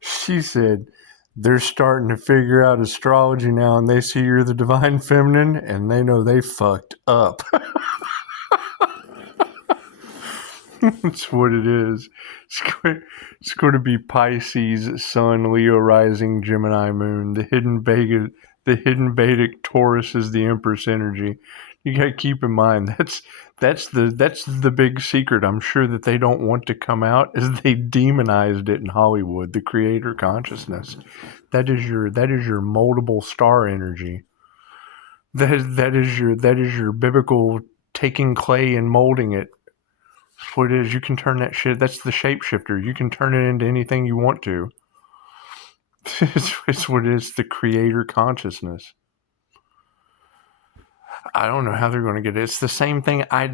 she said, they're starting to figure out astrology now, and they see you're the divine feminine, and they know they fucked up. That's what it is. It's going to be Pisces, Sun, Leo, Rising, Gemini, Moon. The hidden Vedic Taurus is the Empress energy. You got to keep in mind that's the big secret. I'm sure that they don't want to come out, is they demonized it in Hollywood. The creator consciousness. That is your moldable star energy. That is your biblical taking clay and molding it. That's what it is. You can turn that shit. That's the shapeshifter. You can turn it into anything you want to. It's what it is. The creator consciousness. I don't know how they're going to get it. It's the same thing I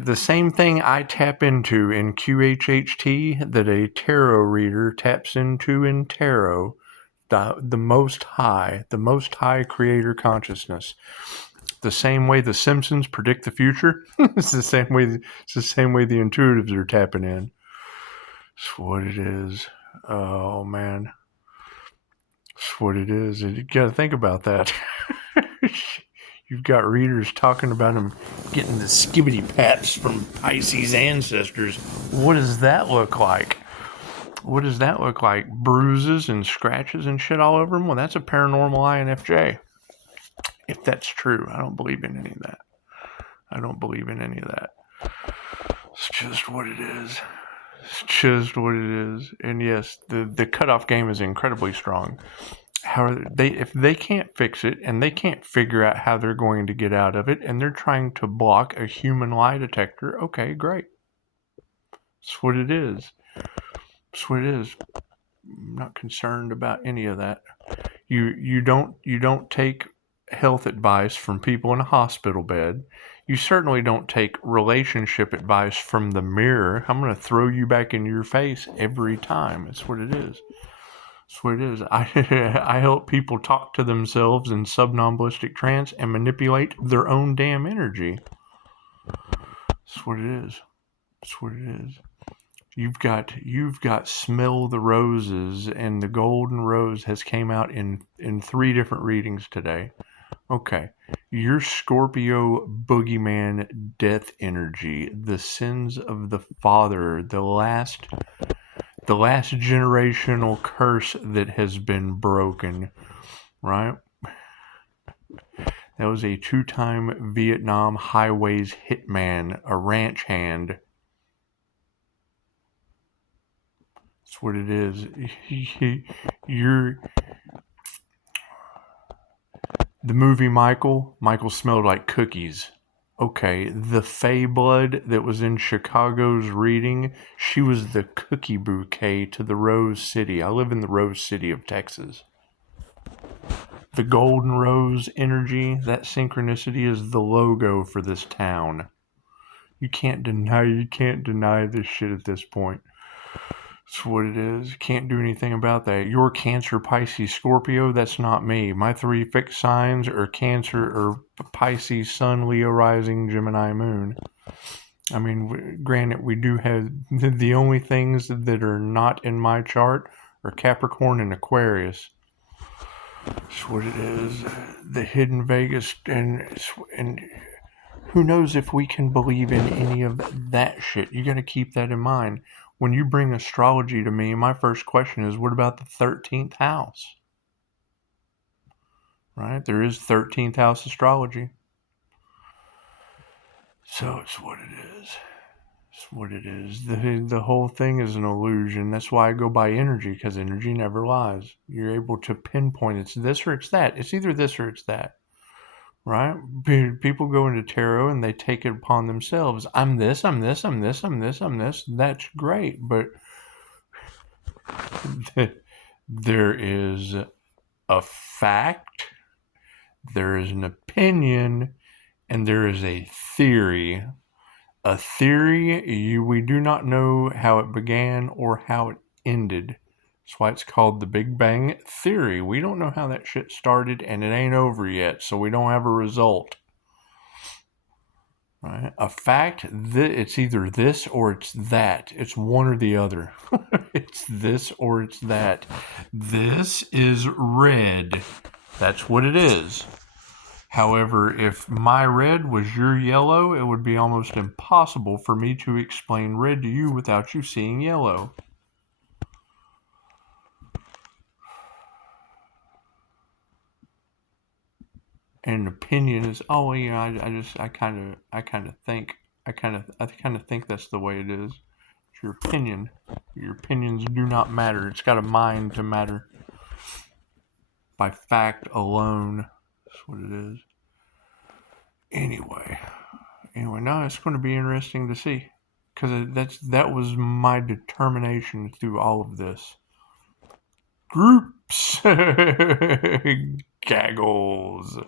tap into in QHHT that a tarot reader taps into in tarot. The most high creator consciousness. The same way the Simpsons predict the future. It's the same way the intuitives are tapping in. That's what it is. Oh man. That's what it is. You gotta think about that. You've got readers talking about them getting the skibbity pats from Pisces ancestors. What does that look like? What does that look like? Bruises and scratches and shit all over them? Well, that's a paranormal INFJ. If that's true, I don't believe in any of that. It's just what it is. And yes, the cutoff game is incredibly strong. However, if they can't fix it and they can't figure out how they're going to get out of it, and they're trying to block a human lie detector, okay, great. That's what it is. I'm not concerned about any of that. You don't take health advice from people in a hospital bed. You certainly don't take relationship advice from the mirror. I'm going to throw you back in your face every time. That's what it is. I help people talk to themselves in somnambulistic trance and manipulate their own damn energy. That's what it is. You've got Smell the Roses, and the Golden Rose has came out in 3 different readings today. Okay. Your Scorpio boogeyman death energy, the sins of the father, the last generational curse that has been broken, right? That was a 2-time Vietnam highways hitman, a ranch hand. That's what it is. The movie Michael smelled like cookies. Okay, the Fae blood that was in Chicago's reading, she was the cookie bouquet to the Rose City. I live in the Rose City of Texas. The golden rose energy, that synchronicity is the logo for this town. You can't deny this shit at this point. That's what it is. Can't do anything about that. You're Cancer, Pisces, Scorpio. That's not me. My 3 fixed signs are Cancer or Pisces, Sun, Leo, Rising, Gemini, Moon. I mean, granted, we do have the only things that are not in my chart are Capricorn and Aquarius. That's what it is. The hidden Vegas, and who knows if we can believe in any of that shit. You got to keep that in mind. When you bring astrology to me, my first question is, what about the 13th house? Right? There is 13th house astrology. So it's what it is. The whole thing is an illusion. That's why I go by energy, because energy never lies. You're able to pinpoint it's this or it's that. It's either this or it's that. Right? People go into tarot and they take it upon themselves. I'm this. That's great. But there is a fact, there is an opinion, and there is a theory. A theory, we do not know how it began or how it ended. That's why it's called the Big Bang Theory. We don't know how that shit started, and it ain't over yet, so we don't have a result. Right? A fact, it's either this or it's that. It's one or the other. It's this or it's that. This is red. That's what it is. However, if my red was your yellow, it would be almost impossible for me to explain red to you without you seeing yellow. And an opinion is, oh, you know, I kind of think that's the way it is. It's your opinion. Your opinions do not matter. It's got a mind to matter by fact alone. That's what it is. Anyway, no, it's going to be interesting to see, because that was my determination through all of this. Groups, gaggles.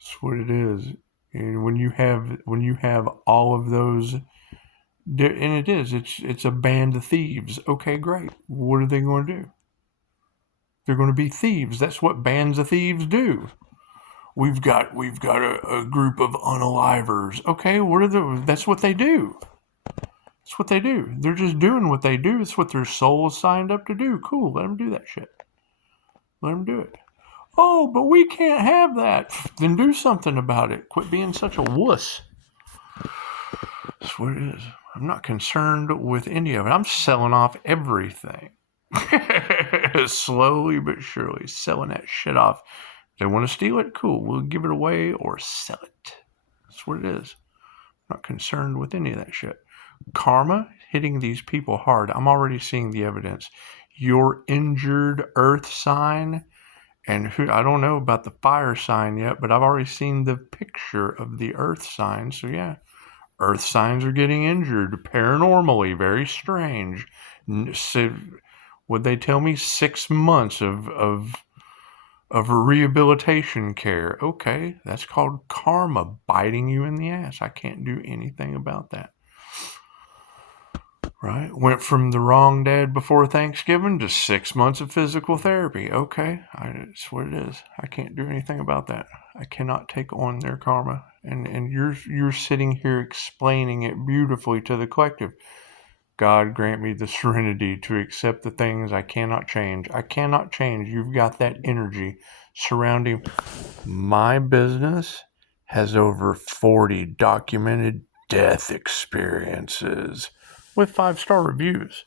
That's what it is. And when you have all of those, and it's a band of thieves. Okay, great. What are they going to do? They're going to be thieves. That's what bands of thieves do. We've got a group of unalivers. Okay, that's what they do. That's what they do. They're just doing what they do. It's what their soul is signed up to do. Cool, let them do that shit. Let them do it. Oh, but we can't have that. Then do something about it. Quit being such a wuss. That's what it is. I'm not concerned with any of it. I'm selling off everything. Slowly but surely. Selling that shit off. If they want to steal it, cool. We'll give it away or sell it. That's what it is. I'm not concerned with any of that shit. Karma hitting these people hard. I'm already seeing the evidence. Your injured earth sign, and I don't know about the fire sign yet, but I've already seen the picture of the earth sign. So yeah, earth signs are getting injured paranormally. Very strange. So, would they tell me 6 months of rehabilitation care? Okay, that's called karma biting you in the ass. I can't do anything about that. Right? Went from the wrong dad before Thanksgiving to 6 months of physical therapy. Okay, it's what it is. I can't do anything about that. I cannot take on their karma. And you're sitting here explaining it beautifully to the collective. God grant me the serenity to accept the things I cannot change. I cannot change. You've got that energy surrounding. My business has over 40 documented death experiences with 5-star reviews.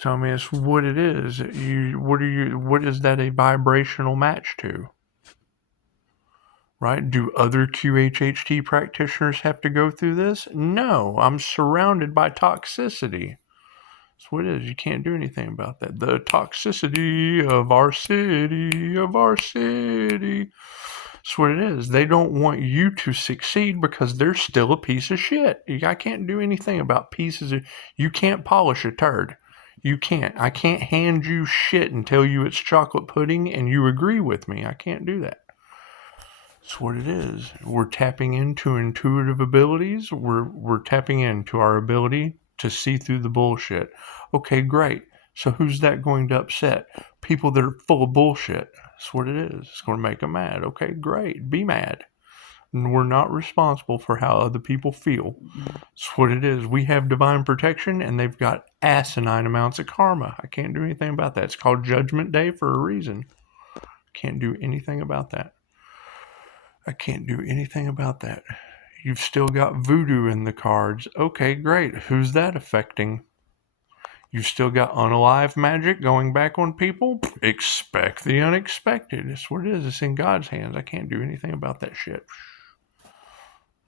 So I mean, it's what it is. What is that a vibrational match to? Right? Do other QHHT practitioners have to go through this? No, I'm surrounded by toxicity. That's what it is. You can't do anything about that. The toxicity of our city, That's what it is. They don't want you to succeed because they're still a piece of shit. I can't do anything about pieces of... You can't polish a turd. You can't. I can't hand you shit and tell you it's chocolate pudding and you agree with me. I can't do that. That's what it is. We're tapping into intuitive abilities. We're tapping into our ability to see through the bullshit. Okay, great. So who's that going to upset? People that are full of bullshit. That's what it is. It's going to make them mad. Okay, great. Be mad. And we're not responsible for how other people feel. That's what it is. We have divine protection and they've got asinine amounts of karma. I can't do anything about that. It's called Judgment Day for a reason. Can't do anything about that. I can't do anything about that. You've still got voodoo in the cards. Okay, great. Who's that affecting? You've still got unalive magic going back on people? Expect the unexpected. It's what it is. It's in God's hands. I can't do anything about that shit.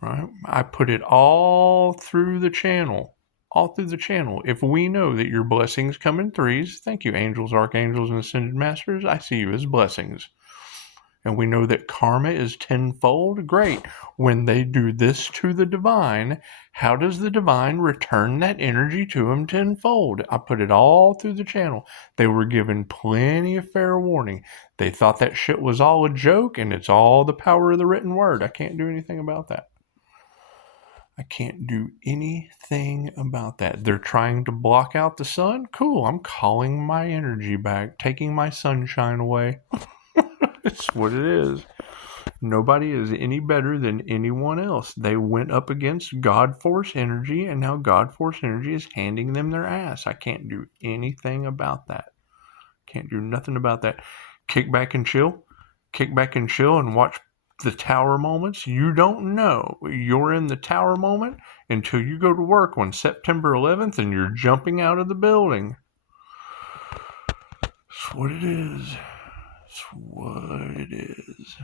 Right? I put it all through the channel. All through the channel. If we know that your blessings come in threes, thank you, angels, archangels, and ascended masters. I see you as blessings. And we know that karma is tenfold. Great. When they do this to the divine, how does the divine return that energy to them tenfold? I put it all through the channel. They were given plenty of fair warning. They thought that shit was all a joke, and it's all the power of the written word. I can't do anything about that. I can't do anything about that. They're trying to block out the sun. Cool. I'm calling my energy back, taking my sunshine away. It's what it is. Nobody is any better than anyone else. They went up against God Force energy, and now God Force energy is handing them their ass. I can't do anything about that. Can't do nothing about that. Kick back and chill. Kick back and chill and watch the tower moments. You don't know you're in the tower moment until you go to work on September 11th and you're jumping out of the building. That's what it is. That's what it is.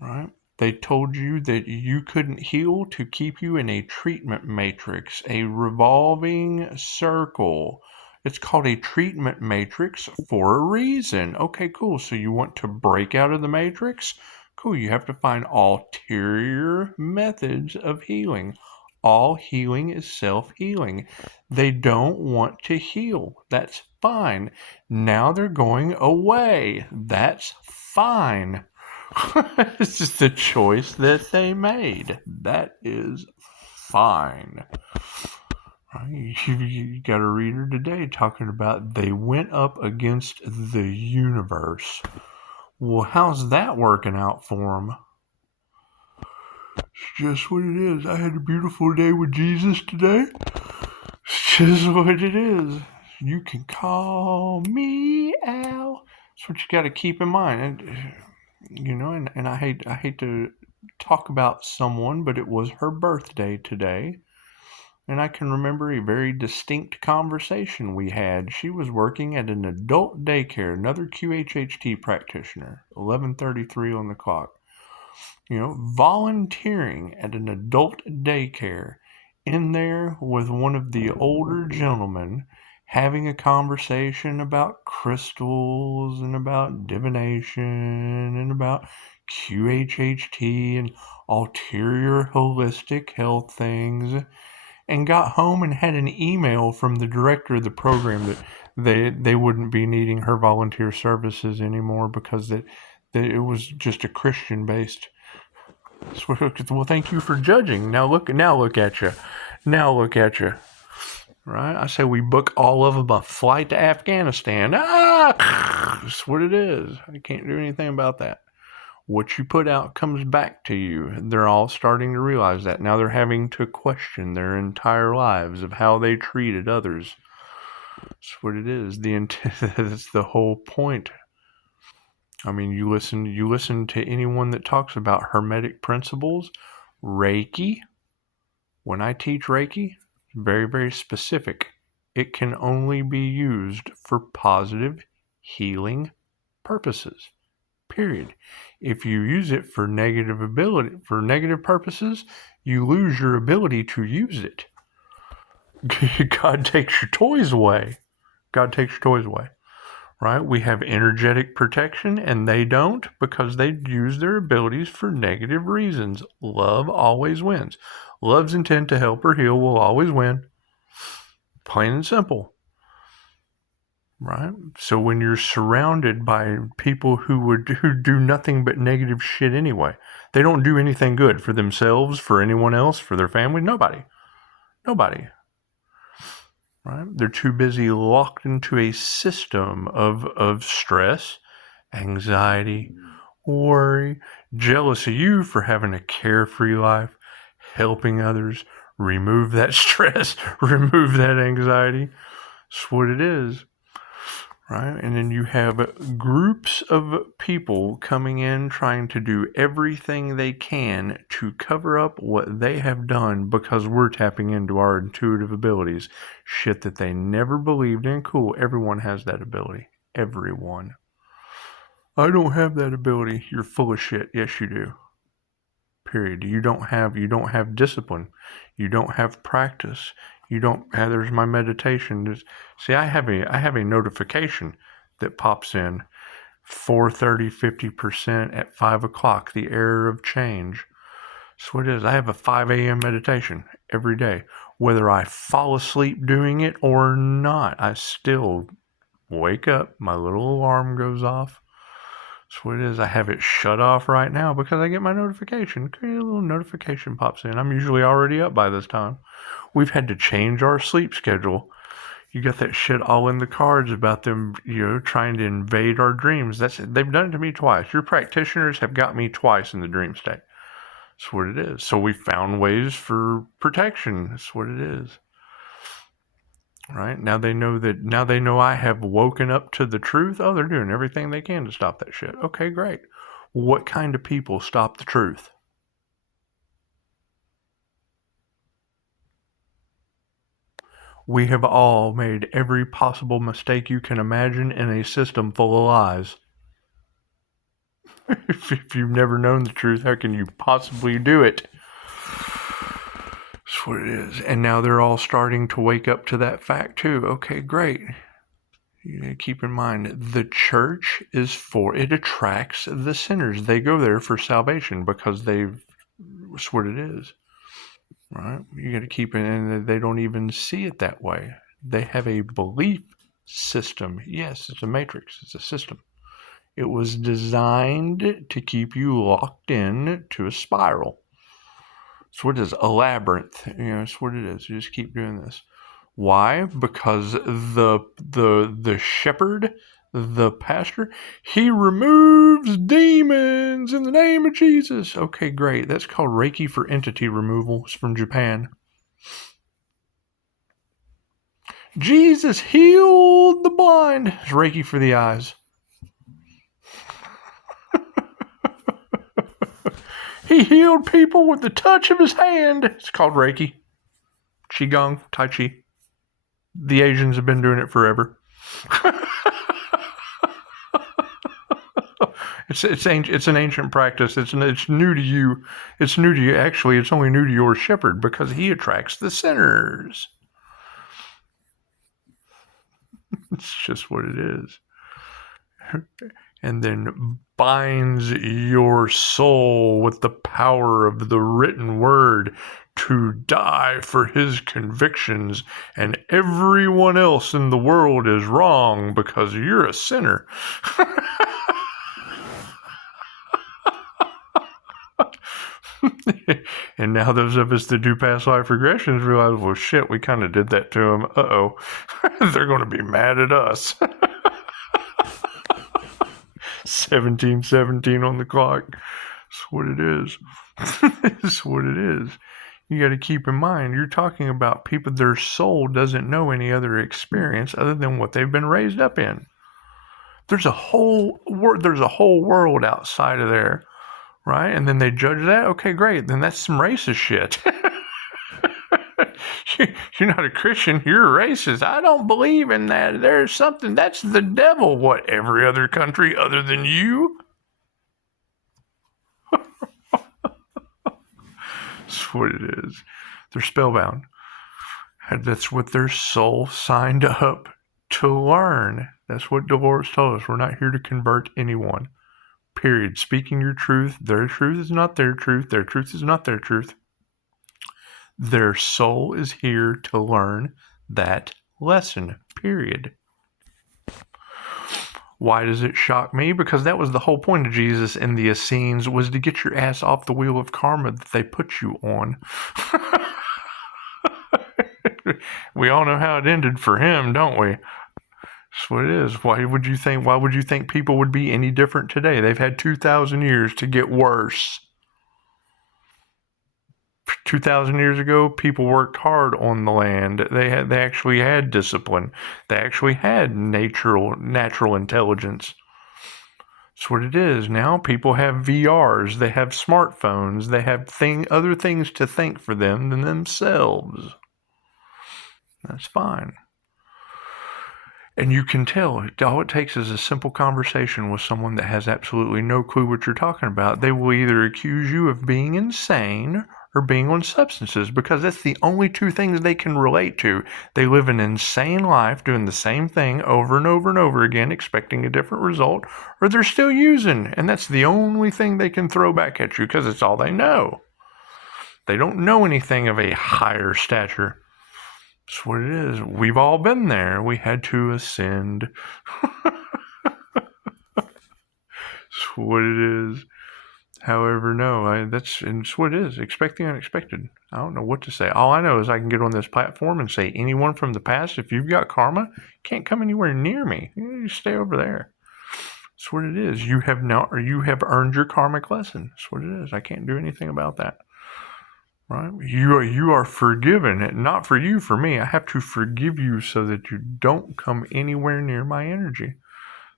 Right? They told you that you couldn't heal to keep you in a treatment matrix, a revolving circle. It's called a treatment matrix for a reason. Okay, cool. So you want to break out of the matrix? Cool. You have to find ulterior methods of healing. All healing is self-healing. They don't want to heal. That's fine. Now they're going away. That's fine. It's just a choice that they made. That is fine. You got a reader today talking about they went up against the universe. Well, how's that working out for them? It's just what it is. I had a beautiful day with Jesus today. It's just what it is. You can call me Al. That's what you got to keep in mind. And I hate to talk about someone, but it was her birthday today. And I can remember a very distinct conversation we had. She was working at an adult daycare, another QHHT practitioner, 11:33 on the clock. Volunteering at an adult daycare, in there with one of the older gentlemen, having a conversation about crystals and about divination and about QHHT and ulterior holistic health things, and got home and had an email from the director of the program that they wouldn't be needing her volunteer services anymore because that it was just a Christian based. Well, thank you for judging. Now look at you. Right? I say we book all of them a flight to Afghanistan. That's what it is. I can't do anything about that. What you put out comes back to you. They're all starting to realize that. Now they're having to question their entire lives of how they treated others. That's what it is. That's the whole point. I mean, you listen to anyone that talks about Hermetic principles, Reiki. When I teach Reiki, very, very specific. It can only be used for positive healing purposes. Period. If you use it for negative purposes, you lose your ability to use it. God takes your toys away. Right? We have energetic protection, and they don't, because they use their abilities for negative reasons. Love always wins. Love's intent to help or heal will always win. Plain and simple. Right? So when you're surrounded by people who do nothing but negative shit anyway, they don't do anything good for themselves, for anyone else, for their family, nobody. Right? They're too busy locked into a system of stress, anxiety, worry, jealous of you for having a carefree life, helping others, remove that stress, remove that anxiety. That's what it is. Right? And then you have groups of people coming in trying to do everything they can to cover up what they have done because we're tapping into our intuitive abilities. Shit that they never believed in. Cool, everyone has that ability. Everyone. I don't have that ability. You're full of shit. Yes, you do. Period. You don't have discipline. You don't have practice. You don't have, there's my meditation. See, I have a notification that pops in 4:30, 50% at 5 o'clock, the error of change. So it is. I have a 5 a.m. meditation every day. Whether I fall asleep doing it or not, I still wake up. My little alarm goes off. That's what it is. I have it shut off right now because I get my notification. A little notification pops in. I'm usually already up by this time. We've had to change our sleep schedule. You got that shit all in the cards about them, trying to invade our dreams. They've done it to me twice. Your practitioners have got me twice in the dream state. That's what it is. So we found ways for protection. That's what it is. Right? Now they know I have woken up to the truth. Oh, they're doing everything they can to stop that shit. Okay, great. What kind of people stop the truth? We have all made every possible mistake you can imagine in a system full of lies. If you've never known the truth, how can you possibly do it? That's what it is. And now they're all starting to wake up to that fact too. Okay, great. You need to keep in mind, the church it attracts the sinners. They go there for salvation because that's what it is. Right? You got to keep it, and they don't even see it that way. They have a belief system. Yes, it's a matrix. It's a system. It was designed to keep you locked in to a spiral. That's what it is. A labyrinth. That's what it is. You just keep doing this. Why? Because the shepherd, the pastor, he removes demons in the name of Jesus. Okay, great. That's called Reiki for entity removal. It's from Japan. Jesus healed the blind. It's Reiki for the eyes. He healed people with the touch of his hand. It's called Reiki. Qigong, Tai Chi. The Asians have been doing it forever. It's an ancient practice. It's new to you. It's new to you. Actually, it's only new to your shepherd because he attracts the sinners. It's just what it is. And then binds your soul with the power of the written word to die for his convictions, and everyone else in the world is wrong because you're a sinner. And now those of us that do past life regressions realize, well, shit, we kind of did that to them. Uh-oh. They're going to be mad at us. 1717 on the clock. That's what it is. That's what it is. You got to keep in mind, you're talking about people, their soul doesn't know any other experience other than what they've been raised up in. There's a whole world outside of there, right? And then they judge that. Okay, great. Then that's some racist shit. You're not a Christian, you're a racist. I don't believe in that. There's something, that's the devil. What, every other country other than you? That's what it is. They're spellbound. That's what their soul signed up to learn. That's what Dolores told us. We're not here to convert anyone. Period. Speaking your truth. Their truth is not their truth. Their truth is not their truth. Their soul is here to learn that lesson. Period. Why does it shock me? Because that was the whole point of Jesus and the Essenes, was to get your ass off the wheel of karma that they put you on. We all know how it ended for him, don't we? That's what it is. Why would you think people would be any different today? They've had 2,000 years to get worse. 2,000 years ago, people worked hard on the land. They actually had discipline. They actually had natural intelligence. That's what it is. Now people have VRs. They have smartphones. They have other things to think for them than themselves. That's fine. And you can tell, all it takes is a simple conversation with someone that has absolutely no clue what you're talking about. They will either accuse you of being insane or being on substances, because that's the only two things they can relate to. They live an insane life doing the same thing over and over and over again, expecting a different result, or they're still using, and that's the only thing they can throw back at you because it's all they know. They don't know anything of a higher stature. That's what it is. We've all been there. We had to ascend. That's what it is. However, no, it's what it is. Expect the unexpected. I don't know what to say. All I know is I can get on this platform and say, anyone from the past, if you've got karma, can't come anywhere near me. You stay over there. That's what it is. You have earned your karmic lesson. That's what it is. I can't do anything about that. Right? You are forgiven. Not for you, for me. I have to forgive you so that you don't come anywhere near my energy.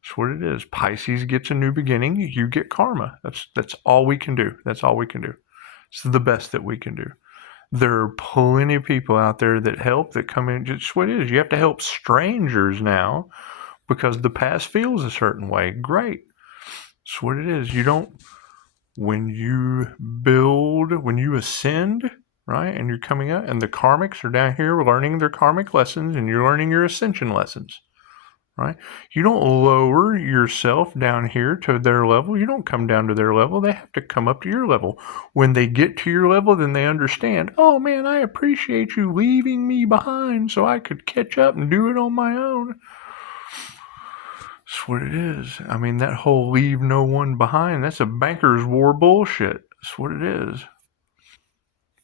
That's what it is. Pisces gets a new beginning. You get karma. That's all we can do. That's all we can do. It's the best that we can do. There are plenty of people out there that help, that come in. Just what it is. You have to help strangers now because the past feels a certain way. Great. That's what it is. You don't, when you ascend, right, and you're coming up, and the karmics are down here learning their karmic lessons, and you're learning your ascension lessons. Right? You don't lower yourself down here to their level. You don't come down to their level. They have to come up to your level. When they get to your level, then they understand, oh man, I appreciate you leaving me behind so I could catch up and do it on my own. That's what it is. I mean, that whole leave no one behind, that's a banker's war bullshit. That's what it is.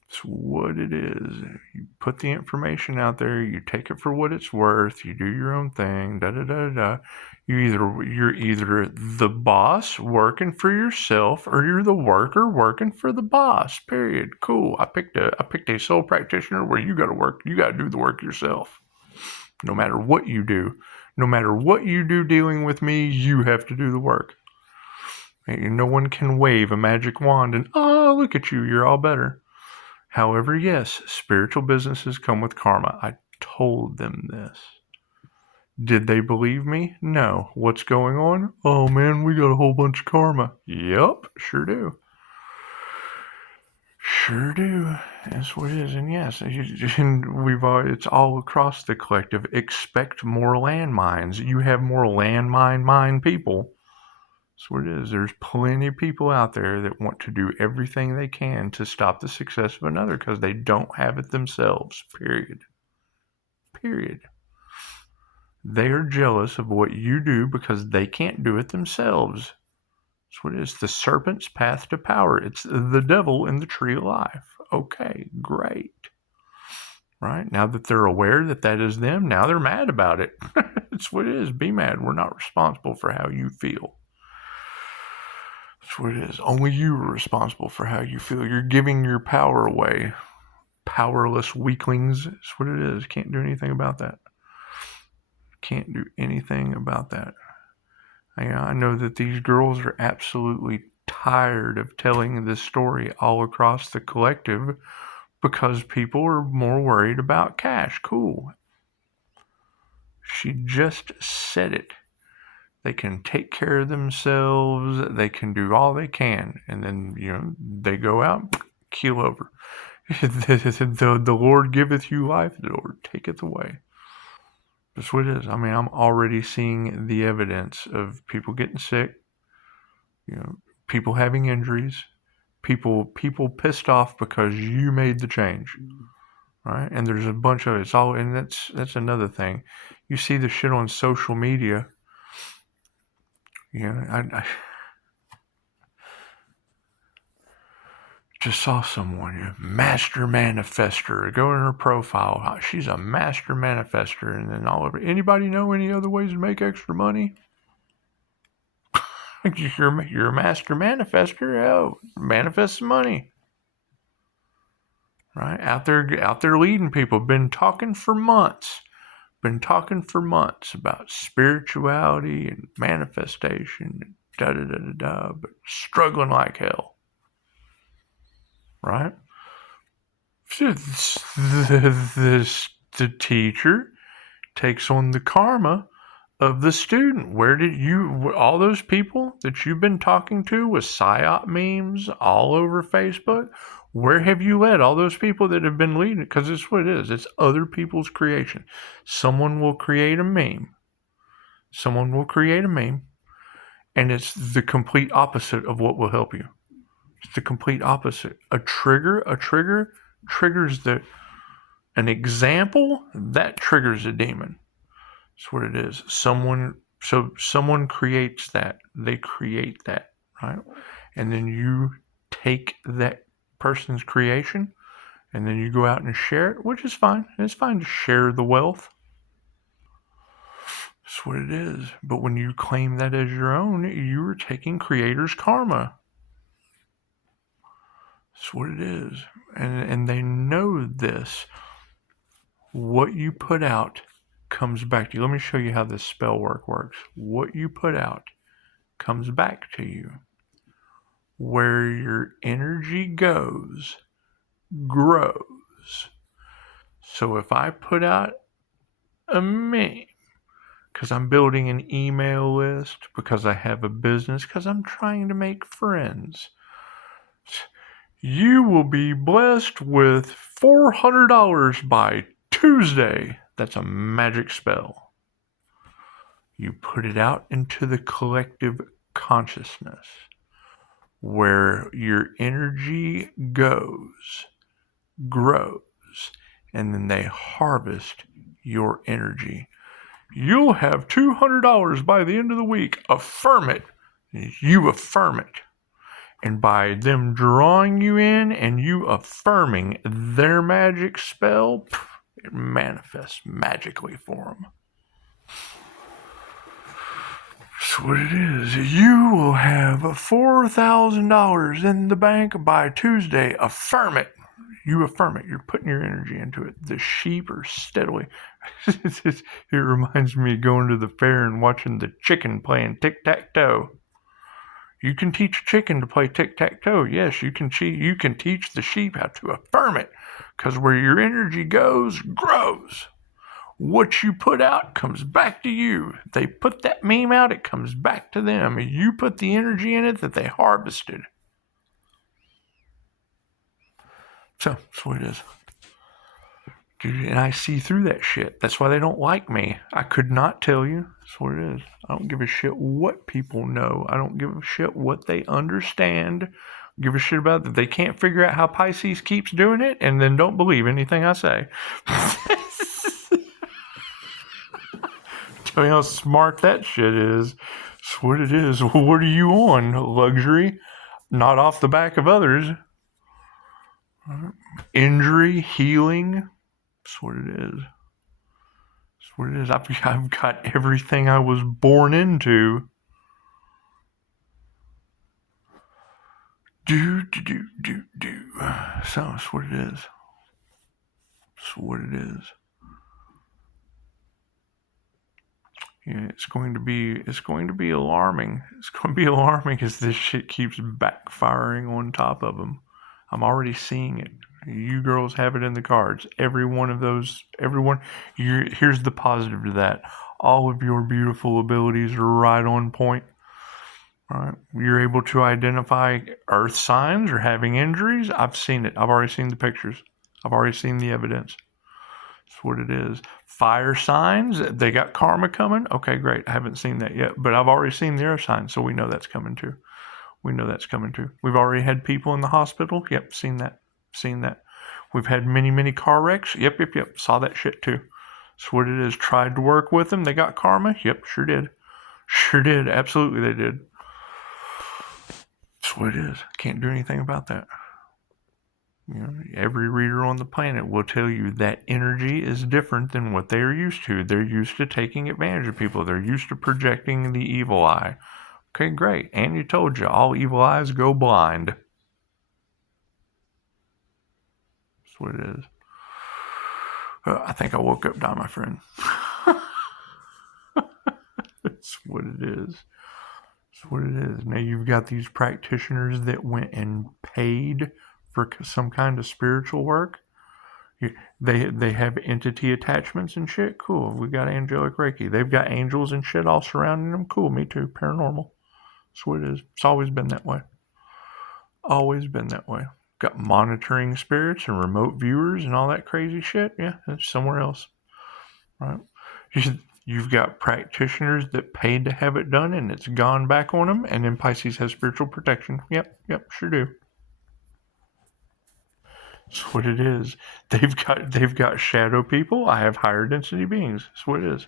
It's what it is. You put the information out there, you take it for what it's worth, you do your own thing, You're either the boss working for yourself or you're the worker working for the boss. Period. Cool. I picked a soul practitioner where you gotta do the work yourself. No matter what you do. No matter what you do dealing with me, you have to do the work. And no one can wave a magic wand and, oh, look at you, you're all better. However, yes, spiritual businesses come with karma. I told them this. Did they believe me? No. What's going on? Oh man, we got a whole bunch of karma. Yep, sure do. Sure do. That's what it is. And yes, it's all across the collective. Expect more landmines. You have more landmine people. That's what it is. There's plenty of people out there that want to do everything they can to stop the success of another because they don't have it themselves. Period. They are jealous of what you do because they can't do it themselves. That's what it is. The serpent's path to power. It's the devil in the tree of life. Okay, great. Right? Now that they're aware that that is them, now they're mad about it. It's what it is. Be mad. We're not responsible for how you feel. That's what it is. Only you are responsible for how you feel. You're giving your power away. Powerless weaklings. That's what it is. Can't do anything about that. Can't do anything about that. I know that these girls are absolutely tired of telling this story all across the collective because people are more worried about cash. Cool. She just said it. They can take care of themselves. They can do all they can. And then, they go out, keel over. The Lord giveth you life, the Lord taketh away. That's what it is. I mean, I'm already seeing the evidence of people getting sick, people having injuries, people pissed off because you made the change. Right? And there's a bunch of it's all, and that's another thing. You see the shit on social media. I just saw someone, master manifester. Go in her profile. She's a master manifester, and then all over. Anybody know any other ways to make extra money? You're a master manifester. Oh, manifest some money. Right? Out there leading people. Been talking for months about spirituality and manifestation, but struggling like hell. Right? The teacher takes on the karma of the student. Where did all those people that you've been talking to with psyop memes all over Facebook, where have you led all those people that have been leading? Because it's what it is. It's other people's creation. Someone will create a meme. And it's the complete opposite of what will help you. It's the complete opposite. A trigger triggers an example that triggers a demon. That's what it is. Someone creates that. They create that, right? And then you take that person's creation and then you go out and share it, which is fine. It's fine to share the wealth. That's what it is. But when you claim that as your own, you are taking creator's karma. That's what it is. And they know this. What you put out comes back to you. Let me show you how this spell work works. What you put out comes back to you. Where your energy goes, grows. So if I put out a meme, because I'm building an email list, because I have a business, because I'm trying to make friends, you will be blessed with $400 by Tuesday. That's a magic spell. You put it out into the collective consciousness where your energy goes, grows, and then they harvest your energy. You'll have $200 by the end of the week. Affirm it. You affirm it. And by them drawing you in and you affirming their magic spell, it manifests magically for them. That's what it is. You will have $4,000 in the bank by Tuesday. Affirm it. You affirm it. You're putting your energy into it. The sheep are steadily. It reminds me of going to the fair and watching the chicken playing tic-tac-toe. You can teach a chicken to play tic-tac-toe. Yes, you can teach the sheep how to affirm it. Because where your energy goes, grows. What you put out comes back to you. They put that meme out, it comes back to them. You put the energy in it that they harvested. So, that's what it is. Dude, and I see through that shit. That's why they don't like me. I could not tell you. That's what it is. I don't give a shit what people know. I don't give a shit what they understand. Give a shit about that. They can't figure out how Pisces keeps doing it, and then don't believe anything I say. Tell you how smart that shit is. That's what it is. What are you on? Luxury? Not off the back of others. Injury, healing. That's what it is. That's what it is. I've got everything I was born into. Do. So that's what it is. That's what it is. Yeah, it's going to be alarming. It's going to be alarming as this shit keeps backfiring on top of them. I'm already seeing it. You girls have it in the cards. Every one of those, here's the positive to that. All of your beautiful abilities are right on point. All right. You're able to identify earth signs or having injuries. I've seen it. I've already seen the pictures. I've already seen the evidence. That's what it is. Fire signs, they got karma coming. Okay, great. I haven't seen that yet, but I've already seen the air signs, so we know that's coming too. We've already had people in the hospital. Yep, seen that. We've had many car wrecks. Yep. Saw that shit too. That's what it is. Tried to work with them. They got karma. Yep, sure did. Absolutely they did. That's what it is. Can't do anything about that. You know, every reader on the planet will tell you that energy is different than what they are used to. They're used to taking advantage of people. They're used to projecting the evil eye. Okay, great. And you told you, all evil eyes go blind. That's what it is. I think I woke up now, my friend. That's what it is. That's what it is. Now you've got these practitioners that went and paid for some kind of spiritual work. They have entity attachments and shit. Cool. We got angelic Reiki. They've got angels and shit all surrounding them. Cool. Me too. Paranormal. That's what it is. It's always been that way. Got monitoring spirits and remote viewers and all that crazy shit. Yeah, that's somewhere else. Right. You've got practitioners that paid to have it done and it's gone back on them. And then Pisces has spiritual protection. Yep, sure do. That's what it is. They've got shadow people. I have higher density beings. That's what it is.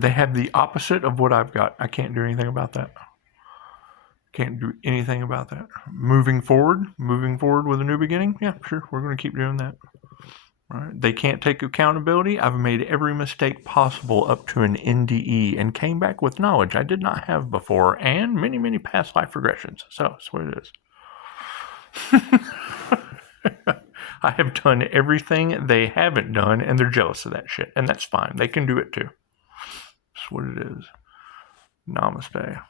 They have the opposite of what I've got. I can't do anything about that. Can't do anything about that. Moving forward with a new beginning. Yeah, sure. We're going to keep doing that. All right. They can't take accountability. I've made every mistake possible up to an NDE and came back with knowledge I did not have before and many, many past life regressions. So that's what it is. I have done everything they haven't done, and they're jealous of that shit. And that's fine. They can do it too. That's what it is. Namaste.